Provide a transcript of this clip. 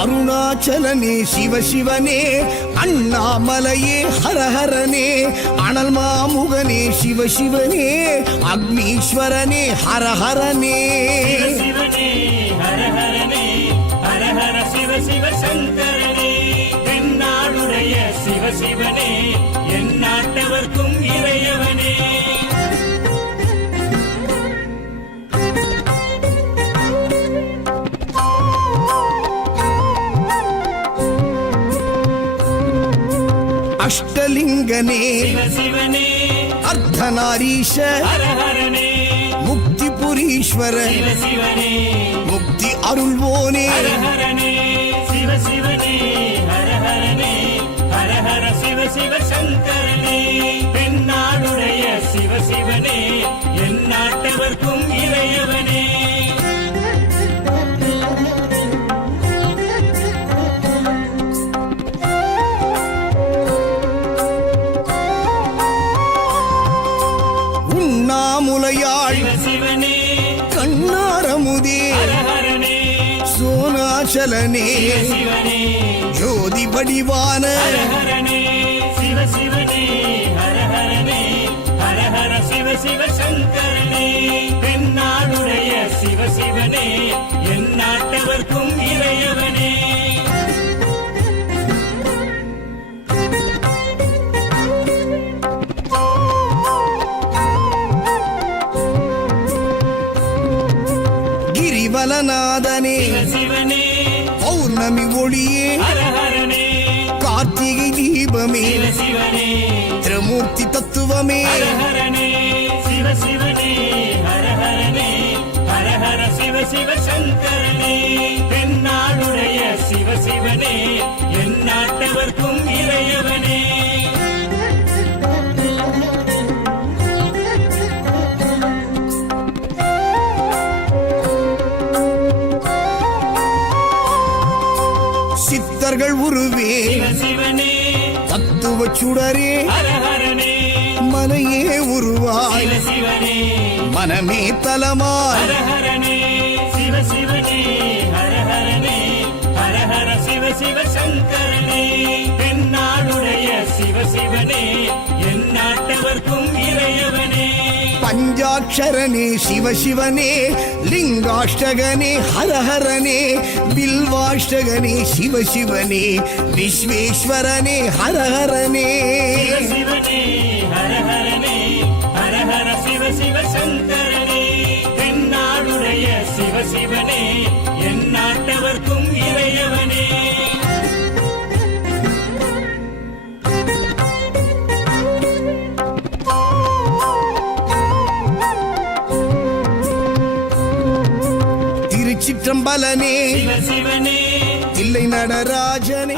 அருணாச்சலனே சிவசிவனே, அண்ணாமலையே ஹரஹரனே, அனல் மாமுகனே சிவசிவனே, அக்னீஸ்வரனே ஹரஹரனே. சிவசிவனே ஹரஹரனே, ஹரஹர சிவ சிவ சங்கரனே, தென்னாடுடைய சிவசிவனே, என் நாட்டவர்க்கும் இறையவனே. அஷ்டலிங்கனே சிவசிவனே, அர்த்தநாரீஷ ஹரஹரனே, முக்திபுரீஸ்வர சிவசிவனே, முக்தி அருள்வோனே. ஹரஹரனே சிவசிவனே, ஹரஹரனே, ஹரஹர சிவ சிவ சங்கரனே, தென்னாடுடைய சிவசிவனே, என் நாட்டவர்க்கும் இறையவனே. உண்ணாமுலையாள் சிவசிவனே, கண்ணாரமுதே ஹரஹரனே, சோனாச்சலனே சிவசிவனே, ஜோதி வடிவான ஹரஹரனே சிவசிவனே, ஹரஹரனே, ஹரஹர சிவ சிவ சங்கரனே, தென்னாடுடைய சிவசிவனே, என் நாட்டவர்க்கும் இறையவனே. கிரிவலநாதனே சிவசிவனே, பௌர்ணமி ஒளியே ஹரஹரனே, கார்த்திகை தீபமே சிவசிவனே, திரமூர்த்தி தத்துவமே. ஹரஹரனே சிவசிவனே, ஹரஹரனே, ஹரஹர சிவ சிவ சங்கரனே, தென்னாடுடைய சிவசிவனே, என் நாட்டவர்க்கும் இறையவனே. சித்தர்கள் உருவே சிவசிவனே, தத்துவ சுடரே ஹரஹரனே, மனையே உருவாய் சிவசிவனே, மனமே தலமாய். ஹரஹரனே சிவசிவனே, ஹரஹரனே, ஹரஹர சிவ சிவ சங்கரனே, தென்னாடுடைய சிவசிவனே, என் நாட்டவர்க்கும் இறையவனே. பஞ்சாட்சரனே சிவசிவனே, லிங்காஷ்டகனே ஹரஹரனே, பில்வாஷ்டகனே சிவசிவனே, விஸ்வேஸ்வரனே ஹரஹரனே. சிவசிவனே, ஹரஹரனே, ஹரஹர சிவ சிவ சங்கரனே, தென்னாடுடைய சிவசிவனே, என் நாட்டவர்க்கும் இறையவனே. திருச்சிற்றம்பலனே சிவசிவனே, தில்லை நடராஜனே.